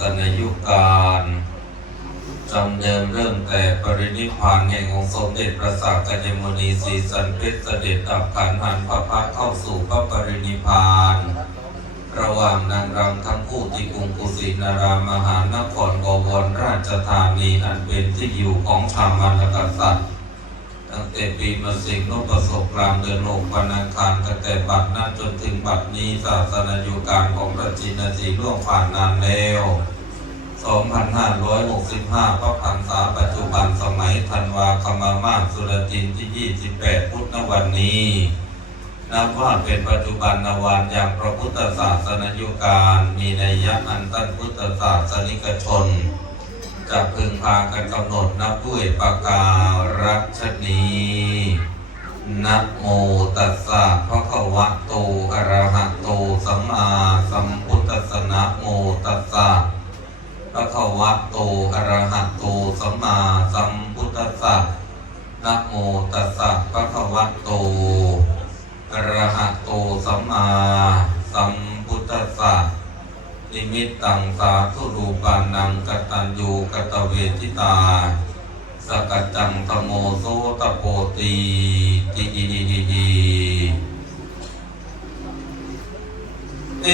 สนยุคการจำเดิมเริ่มแต่ปรินิพานแห่งองค์สมเด็จพระสักกยมุนีศรีสันเพชรเสด็จดับขันหันพระพักเข้าสู่พระปรินิพาน ระหว่างนางรำทั้งคู่ที่กรุงกุสินารามหานครบวรราชธานีอันเป็นที่อยู่ของชาวมารกษัตริย์ แต่ปีมะสิงนประสบกลางเดือนหกวันอังคารตั้งแต่บัดนั้นจนถึงบัดนี้ศาสนายุการของพระจินสีล่วงผ่านนานแล้ว 2,565 พระพรรษาปัจจุบันสมัยธันวาคมมาศสุรจินที่ 28 พุทธวันนี้นับว่าเป็นปัจจุบันนวันอย่างพระพุทธศาสนายุการมีนัยยะอันตั้นพุทธศาสนิกชน จะพึงพากันกำหนดนับด้วยปากการัชนีนะโมตัสสะภะคะวะโตอะระหะโตสัมมาสัมพุทธัสสะนะโมตัสสะภะคะวะโตอะระหะโตสัมมาสัมพุทธัสสะนะโมตัสสะภะคะวะโตอะระหะโตสัมมาสัม นิมิตตังสาธุรูปานังกตัญญูกตเวทิตา สกัจจังตโมโซตโปตีติอิอิอิอิเอ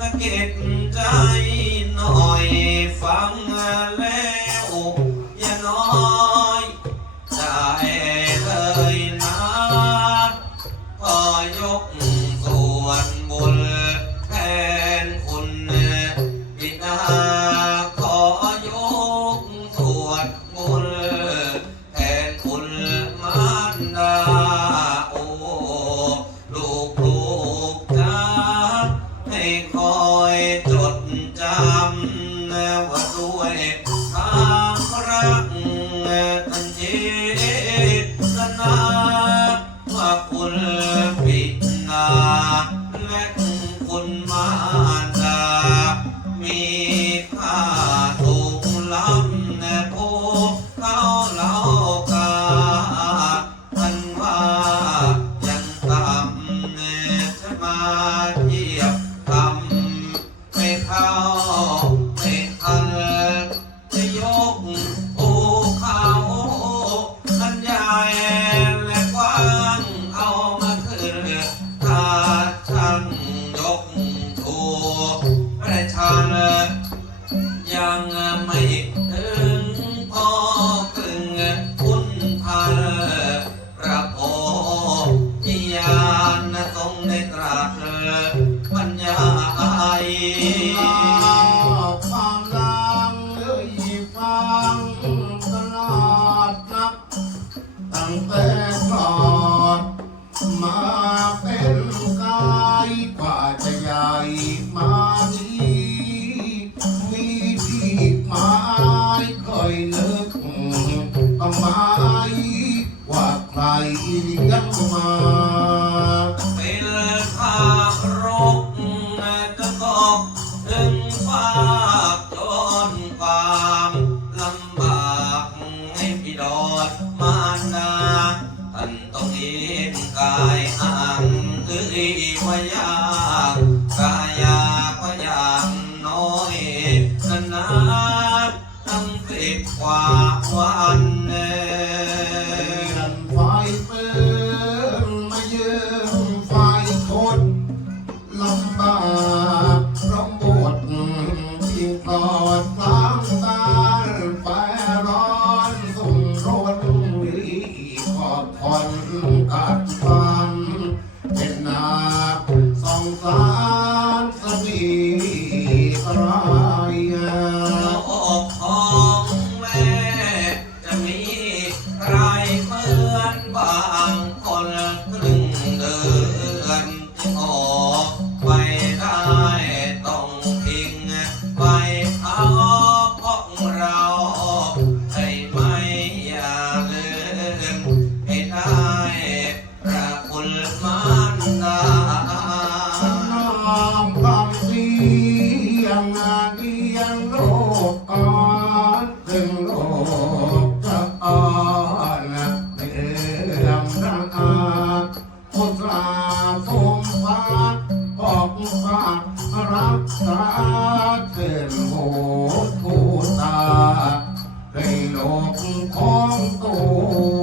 สะกิดใจหน่อยฟัง ให้คอ ฟัรักษาเกินหูผู้ตาในโลกของตัว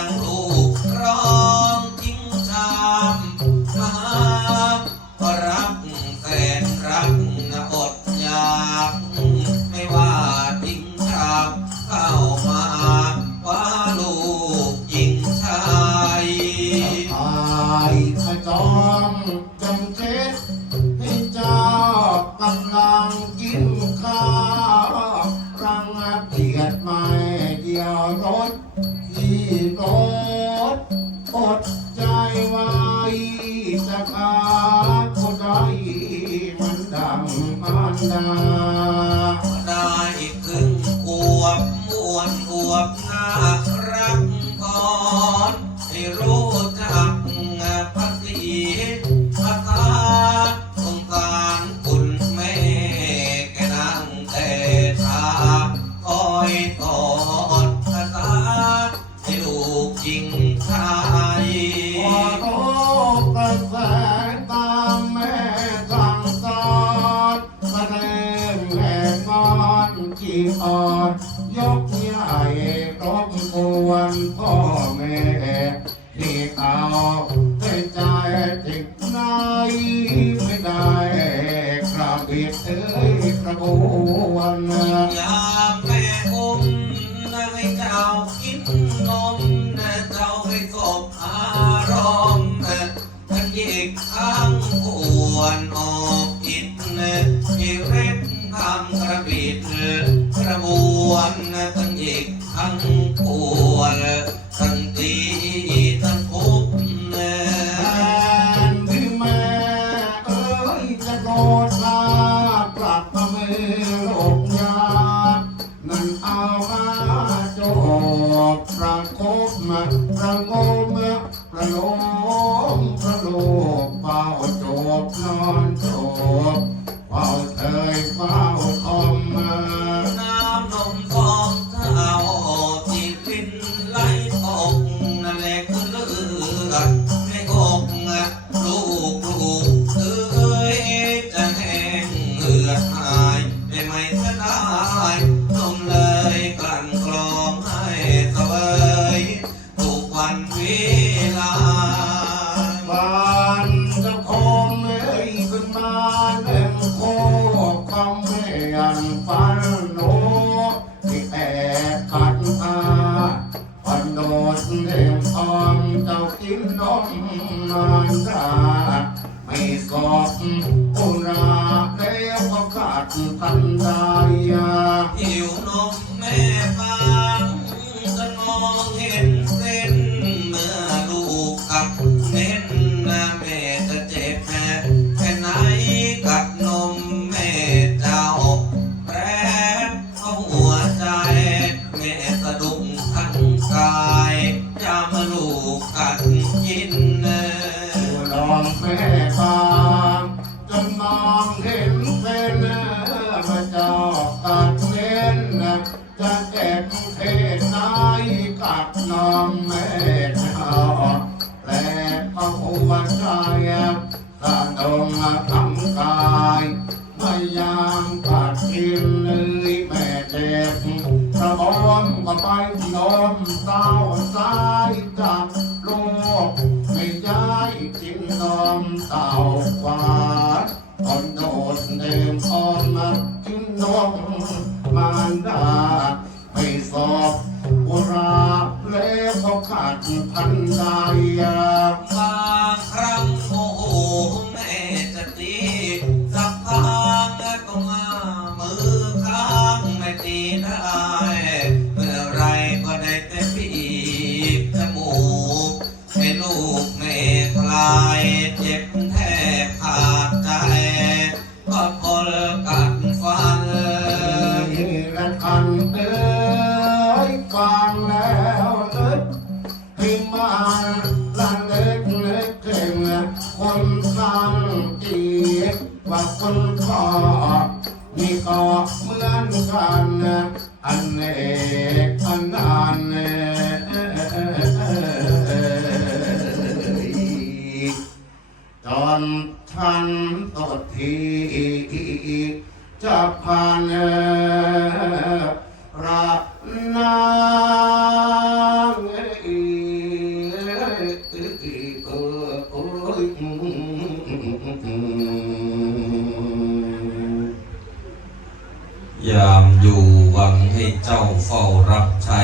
يمرؤون ที่รถอด หญิงชา มั มาประงมประโลมประโลกเฝ้าจบนอนจบเฝ้าเธยฟ้า วันเวลาบ้านเจ้าของเอ้ยขึ้นมาเล่นโคกคำเมียนฟันโนที่แอบขัดตาฟันโดดเล่มทองเจ้ากินนมนานตาไม่สอบอุราแล้วก็ขาดทันใดหิวนมแม่บางจนมองเห็นเส้น มื่อลูกกับเน้นนะแม่จะเจ็บแม่แค่ไหนกับนมแม่เจ้าแปรเข้าหัวใจ แม่สะดุ้งทั้งกายจะมาลูกกัดกินเนลองแม่ฟางจนมองเห็นเป็นมาเจ้ากัดเน้นจะเก็บเพศไหนกัดน้องแม่ พระหัวใจตาดงทำกายไม่ยามกัดกินเลยแม่เจ็บกระบอนก็ไปนมเต้าสายจากโลกไม่ย้ายกินนมเต่าควาดคนโดดเดิมออนมากินนมมารดาไม่สอบอุราแล้วก็ขาดทันใดบา เฝ้ารับใช้